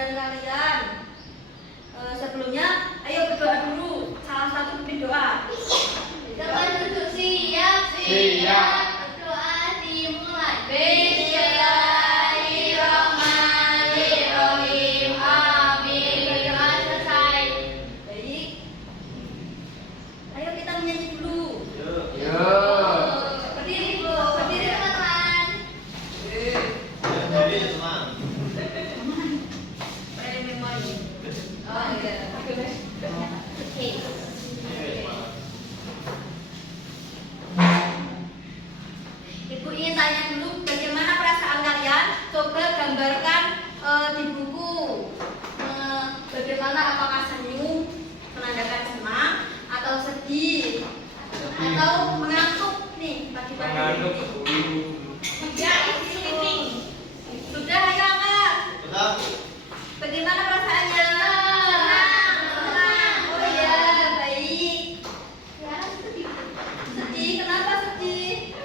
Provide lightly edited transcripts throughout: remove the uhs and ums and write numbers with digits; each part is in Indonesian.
kehadiran kalian. Sebelumnya, ayo berdoa dulu. Salah satu pimpin doa. Teman duduk siap. Siap. Doa dimulai. Bismillahirrahmanirrahim. Amin. Doa selesai. Baik. Ayo kita menyanyi dulu. Yo. Berdiri, Bu. Berdiri, teman-teman. Jadi teman. Brain memory. Oh iya. Oke. Ibu ingin tanya dulu bagaimana perasaan kalian? Coba gambarkan di buku. Bagaimana, apakah senyum menandakan senang atau sedih atau mengantuk nih pagi-pagi Mengantuk ini? Ya, sleeping. Sudah, ayo angkat. Tetap. Bagaimana perasaannya? Senang. Oh iya, baik. Ya, sedih. Sedih, kenapa sedih?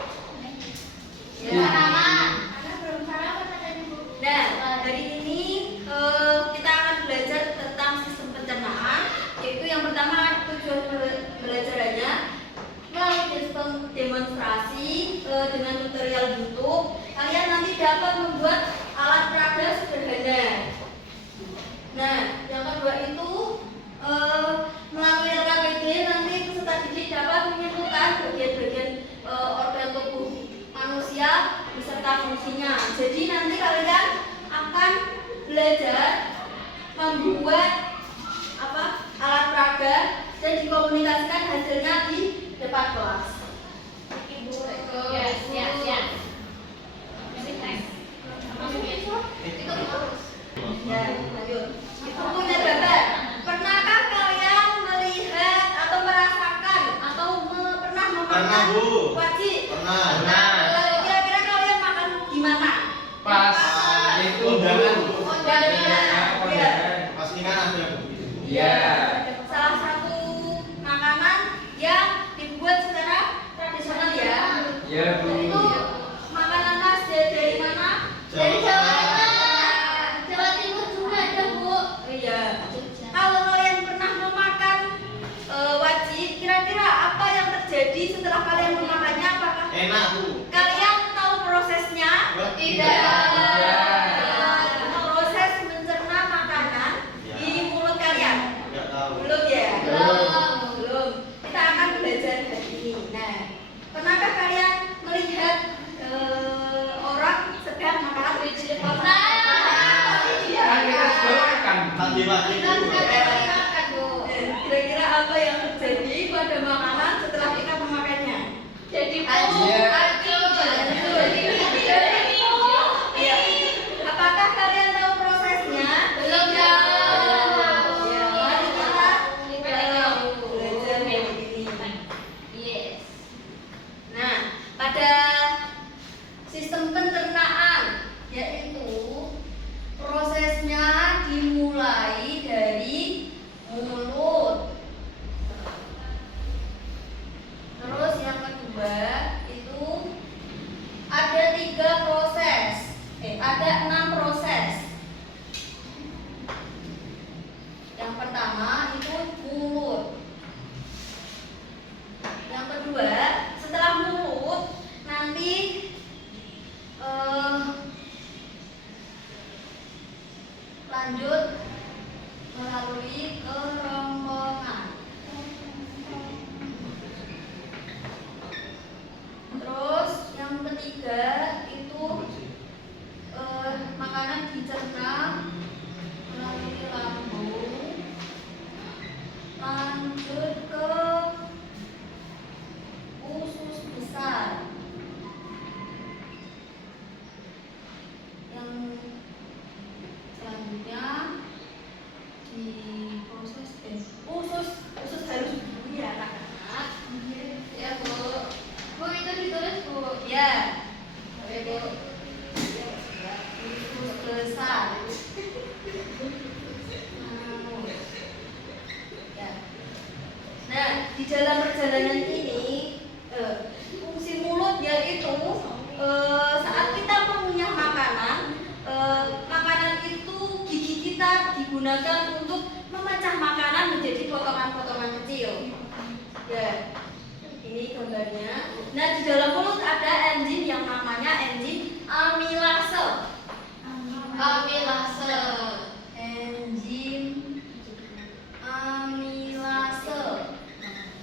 Sarapan. Karena belum sarapan tadi, Bu. Nah, hari ini kita akan belajar tentang sistem pencernaan, yaitu yang pertama tujuan belajarannya melalui sistem demonstrasi dengan tutorial YouTube. Kalian nanti dapat membuat alat peraga sederhana. Nah, yang kedua itu melalui LKPD nanti peserta didik dapat menyimpulkan bagian-bagian organ tubuh manusia beserta fungsinya. Jadi nanti kalian akan belajar membuat alat peraga dan dikomunikasikan hasilnya di depan kelas. Ibu. Ya. Musik tes. Ya, lanjut. Itu punya gambar. Pernahkah kalian melihat atau merasakan atau pernah memakan Pernah, Bu. wajib? Pernah. Kira-kira kalian makan gimana? Pas itu undangan. Kondangan. Ya. Pasti kan ada begitu. Iya. Salah satu makanan yang dibuat secara tradisional ya. Iya, Bu. Itu makanan khas dari mana? Dari Jawa Jawa Tengah. Tengah. Jawa Timur juga ada, Bu. Oh iya. Kalau kalian pernah memakan wajib, kira-kira apa yang terjadi setelah kalian memakannya? Apakah Enak, Bu. kalian tahu prosesnya? Proses mencerna makanan di mulut kalian. Enggak tahu. Belum ya? Belum. Belum. Kita akan belajar hari ini. Nah, pernahkah kalian melihat orang sedang makan wajib? Kan kita makan. Tadi wajib, Bu. Kira-kira apa yang terjadi pada makanan setelah kita memakannya? Jadi Iya. Apakah kalian tahu prosesnya? Belum tahu. Ya, mari kita belajar hari ini. Yes. Nah, pada sistem pencernaan, yaitu prosesnya dimulai dari mulut. Terus yang kedua itu ada 3 proses, ada 6 proses. Yang pertama itu mulut. Yang kedua, setelah mulut nanti lanjut melalui kerongkongan. Terus yang ketiga itu makanan dicerna melalui lambung, lanjut ke usus besar. Yang selanjutnya diproses usus harus dulu ya anak-anak. Ya, Bu. Bu, itu ditulis, Bu. Ya, oke Bu. Usus besar. Ya. Nah, di dalam perjalanan ini fungsi mulut yaitu saat kita mengunyah makanan, makanan itu gigi kita digunakan untuk memecah makanan menjadi potongan-potongan kecil. Ya, ini gambarnya. Nah, di dalam mulut ada enzim yang namanya enzim amilase. Amilase. Enzim amilase.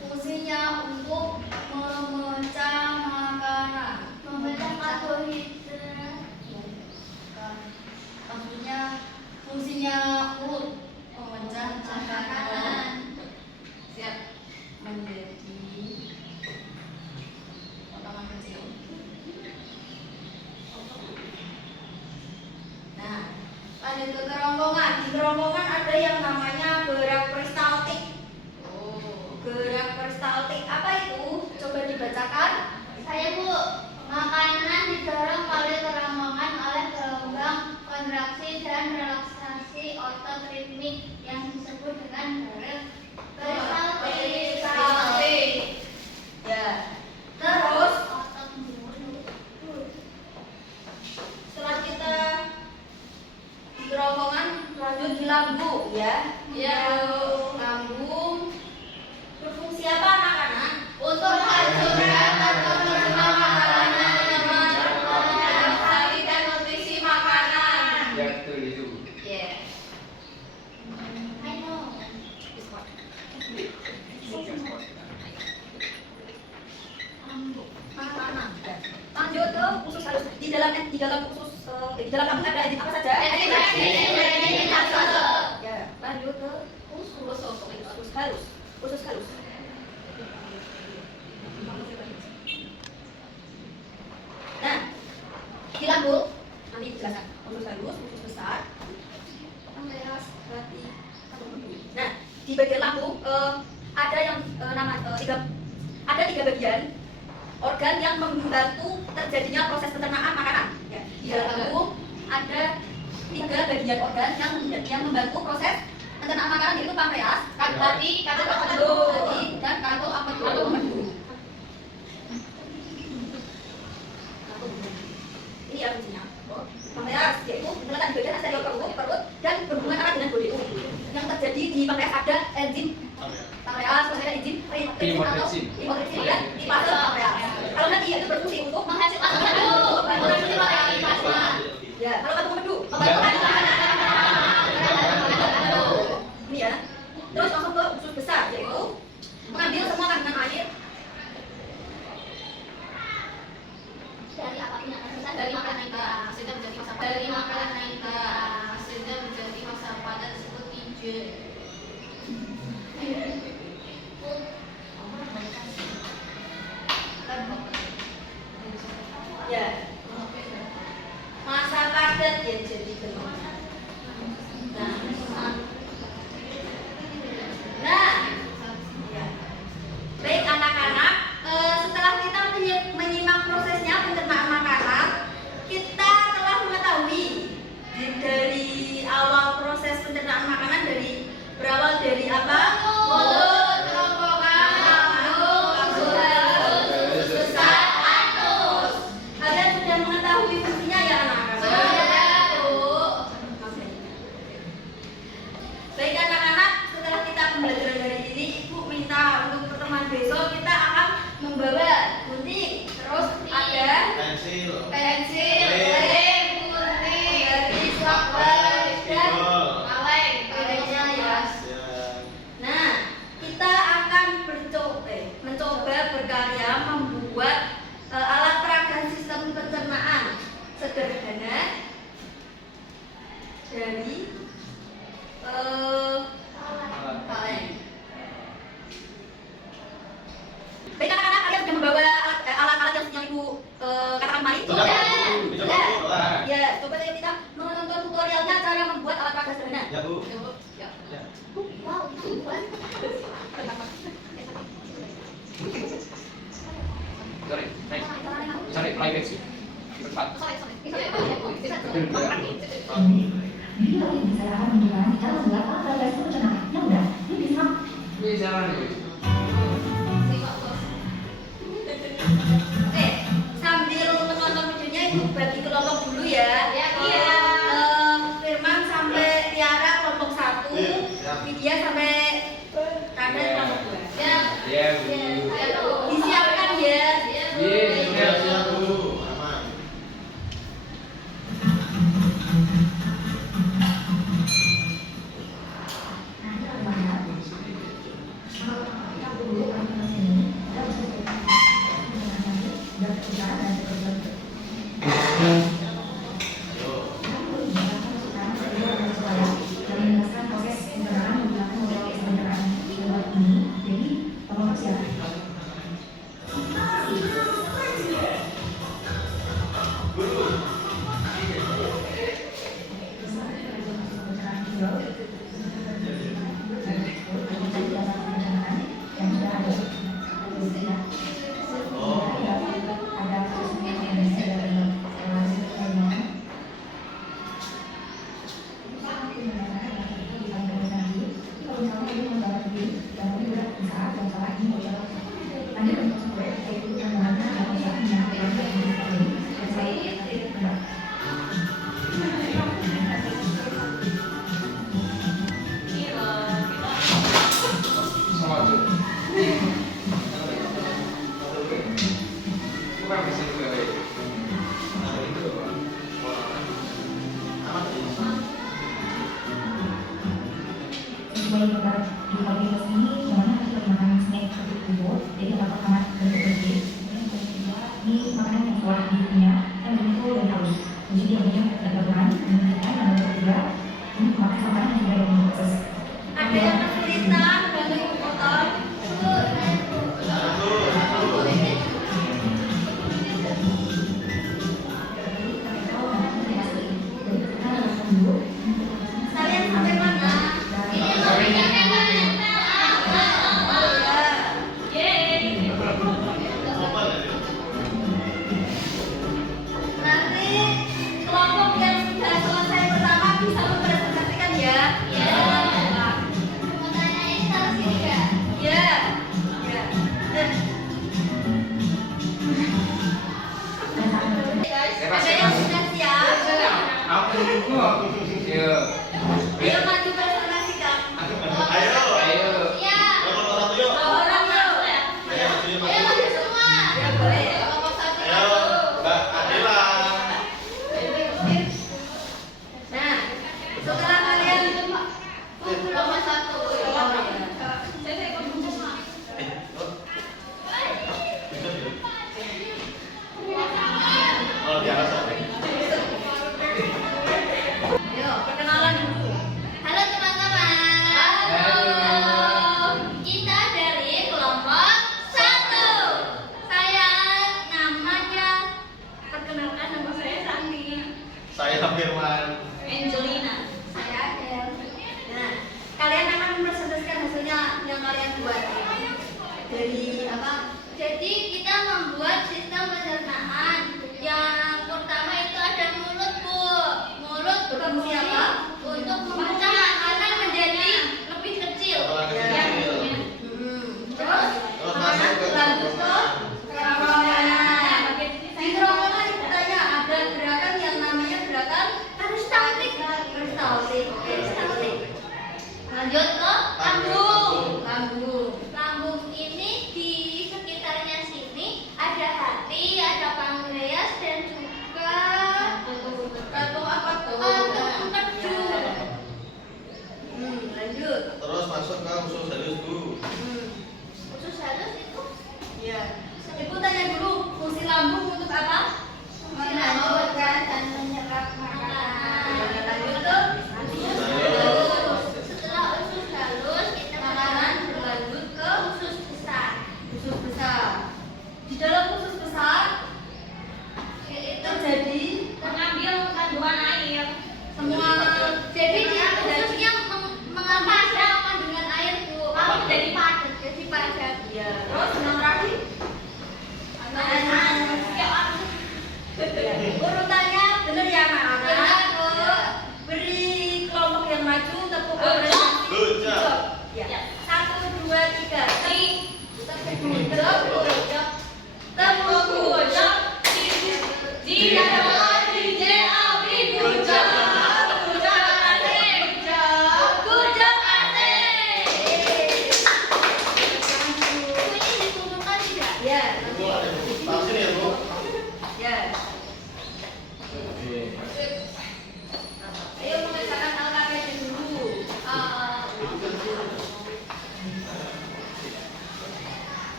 Fungsinya untuk memecah makanan. Memecah karbohidrat. Fungsinya mulut memecah makanan. Siap. Menjadi potongan kecil. Nah, lanjut ke kerongkongan. Di kerongkongan ada yang namanya gerak peristaltik. Gerak peristaltik apa itu? Coba dibacakan. Saya Bu, makanan didorong oleh kerongkongan oleh gelombang kontraksi dan relaksasi otot ritmik yang disebut dengan gerak peristaltik. Ya. Terus Otot mulut. setelah kita di kerongkongan lanjut di lambung ya. Ya, Bu. Lambung berfungsi apa anak-anak? Untuk menghancurkan atau mencerna makanan, mencari dan nutrisi makanan. Ya betul itu. Yeah. I know. Lanjut ke usus halus. Di dalam usus di dalam lambung ada enzim apa saja? Ya, lanjut ke usus halus. Usus halus. Nah, di lambung nanti dijelaskan usus halus, usus besar. Pankreas, hati, nah, di bagian lambung ada yang ada tiga bagian organ yang membantu terjadinya proses pencernaan makanan. Ya, di dalam lambung ada tiga bagian organ yang membantu proses pencernaan makanan, yaitu pankreas, hati, kantul dan kantul empedu. Ini ya fungsinya. Pankreas yaitu terletak di bagian anterior perut dan berhubungan erat dengan bodi. Yang terjadi di pankreas ada enzim pankreas, terus ada enzim limotritsin dan lipase pankreas. Kalau nanti itu berfungsi untuk Menghasilkan madu, produksi protein plasma. ya, kalau kantung empedu ini ya. Terus langsung ke usus besar yaitu mengambil semua kandungan air Dari apapun yang tersisa dari makanan kita, hasilnya menjadi masa padat. Dari makanan kita, hasilnya menjadi masa padat seperti jus. ya. Masa padat ya jadi benar. Nah, ya. Baik anak-anak, setelah kita menyimak prosesnya pencernaan makanan, kita telah mengetahui dari awal proses pencernaan makanan berawal dari apa? Mulut, kerongkongan, lambung, usus halus, usus besar, anus. Kalian sudah mengetahui fungsinya ya anak-anak? Sudah, Bu. Baik anak-anak, setelah kita pembelajaran dari ini, Ibu minta untuk pertemuan besok kita akan membawa gunting, terus ada Pensil. Pensil, lem, gunting, garis, wakbar, dan kaleng. Kalengnya ya. Nah, kita akan mencoba berkarya membuat alat peraga sistem pencernaan sederhana dari kaleng. Baik anak-anak, kalian sudah membawa alat-alat yang Ibu katakan kemarin? Sudah. Ya, coba kita menonton tutorialnya cara membuat alat peraga sederhana. Ya Bu. Ya. Ya. Wow, buat. Sorry, privacy. Cepat. Jadi kalau saya akan menjalani cara melakukan proses pencernaan yang mudah, ini bisa Ini jalan ini. Sambil menonton videonya Ibu bagi kelompok dulu ya. Ya, iya. Firman sampai Tiara Iya, siap. Nanti kalau mana? Kita dulu orang orang sini, kita bisa nanti biar kita dan kerja. Sama tuh. Bukan bisa juga. Sesuai dengan di komunitas ini, semuanya kita makan snack seperti itu, jadi dapat sangat berbersih. Ini makanan yang telah punya, yang betul dan halus. Jadi dia punya gabungan, kemudian yang ketiga, ini makan makanan yang sudah diproses. Ada yang kesulitan, bantu ibu potong.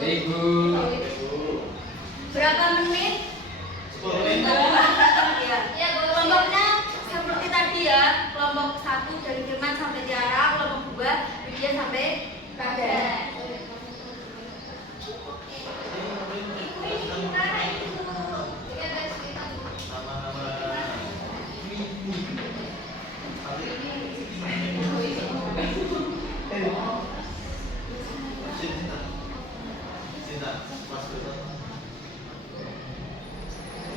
Ibu. Berapa menit? 10 menit. Ya. Ya, Bu. Kelompoknya seperti tadi ya. Kelompok 1 dari Firman sampai Tiara, kelompok 2 Widya sampai Kada.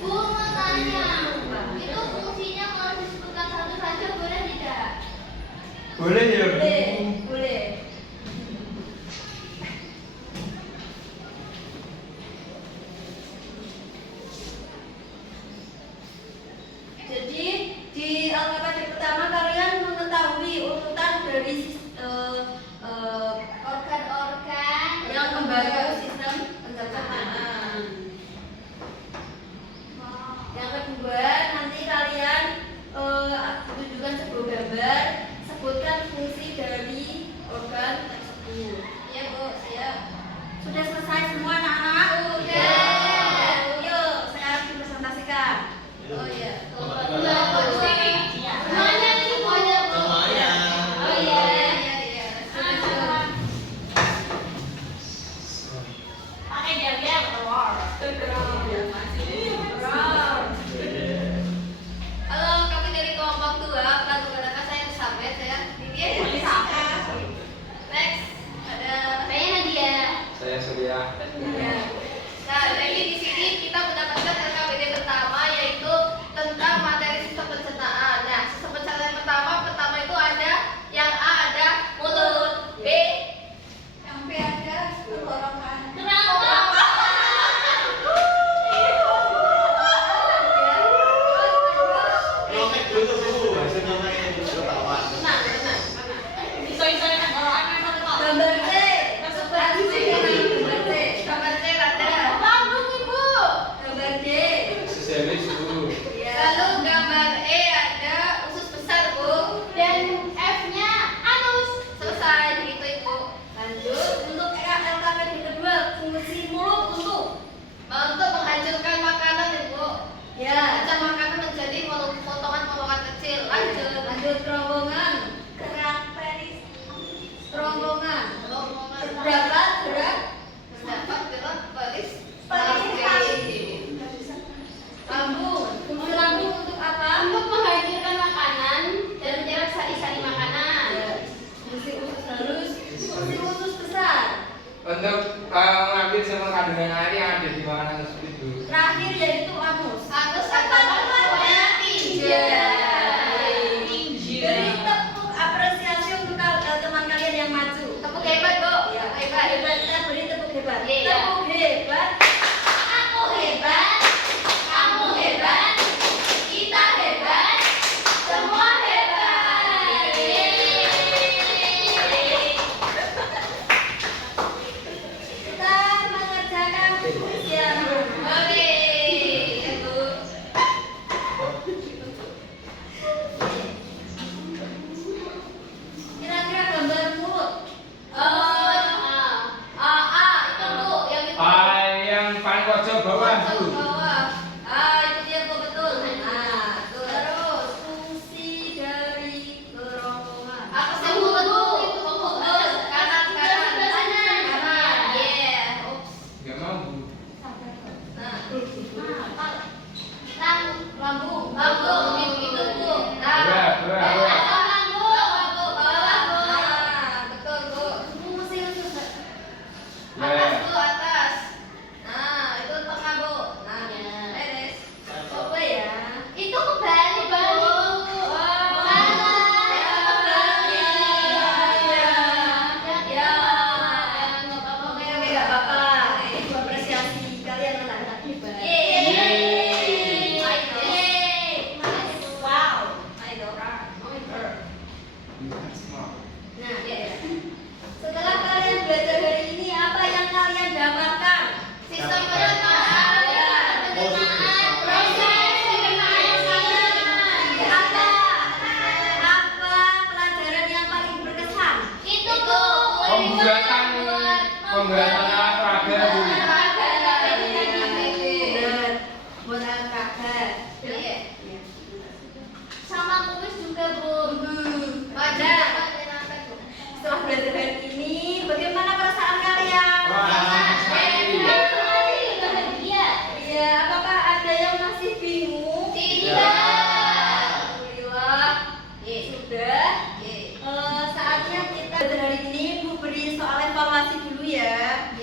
Bu, mau tanya, itu fungsinya kalau disebutkan satu saja boleh tidak? Boleh ya? Boleh, boleh. Jadi di LKPD pertama kalian mengetahui urutan dari Organ-organ yang membantu sistem pencernaan. Yang kedua, nanti kalian tunjukkan sebuah gambar, sebutkan fungsi dari organ tersebut. Ya, Bu, siap. Sudah selesai semua anak-anak? Sudah. Yuk, sekarang dipresentasikan. Oh iya. Semuanya Semuanya nih, semuanya, Bu. Semuanya. Oh iya, iya, iya. Pakai jam-jam keluar. Halo, kami dari kelompok 2. Peraturan saya Elizabeth ya. Lydia Elizabeth. Next, ada saya Nadia. Saya Surya. Ya. Nah, jadi di sini kita mendapatkan LKPD pertama yaitu tentang materi sistem pencernaan. Nah, sistem pencernaan pertama itu ada yang A ada mulut, B Yang B ada tenggorokan. Nyontek dulu Bu. Hasilnya yang ketahuan. Gambar C. Substansi dengan gambar C. Gambar C ada. Gambar D. Sesele Bu. Ya. Lalu gambar E ada usus besar, Bu. Dan F-nya anus. Selesai begitu, Ibu. Lanjut untuk LKPD kedua, fungsi mulut untuk Menghancurkan makanan, Ibu. ya. Pecah makanan menjadi potongan-potongan kecil. Lanjut. Lanjut rombongan. Rombongan. Terdapat gerak Terdapat gerak baris. lambung. Fungsi lambung untuk apa? Untuk menghancurkan makanan dan menyerap sari-sari makanan. Ya. Fungsi usus halus. Fungsi usus besar. Untuk mengambil semua kandungan air yang ada di makanan tersebut Bu. Terakhir yaitu anus. Anus adalah semuanya tinja. Beri tepuk apresiasi untuk teman kalian yang maju. Tepuk hebat, Bu. Ya, Hebat. Kita beri tepuk hebat. Iya. Tepuk hebat. Aku hebat. Kamu hebat. Kita hebat. Semua hebat. Yeay. Kita mengerjakan ujian. Oke. Ya, Bu. Kira-kira gambar mulut. Itu, Bu, yang itu. Yang paling pojok bawah Bu. Bawah. Itu dia Bu, betul. Nah, terus fungsi dari kerongkongan. Aku sebut, Bu. Fokus. Kanan. Yeah. Ups. Enggak mau Bu. Nah, Lambung. lambung. Itu, Bu. Bawah. Asam lambung. Bawah, Bu. Nah, betul Bu. Fungsi usus. Atas, Bu, atas. Nah, itu tengah Bu. Nah, Ya. beres. Coba ya. Itu kebalik, Bu. Setelah kalian belajar hari ini, apa yang kalian dapatkan? Sistem pencernaan, proses pencernaan. Apa pelajaran yang paling berkesan? Itu, Bu. Pembuatan alat peraga ya.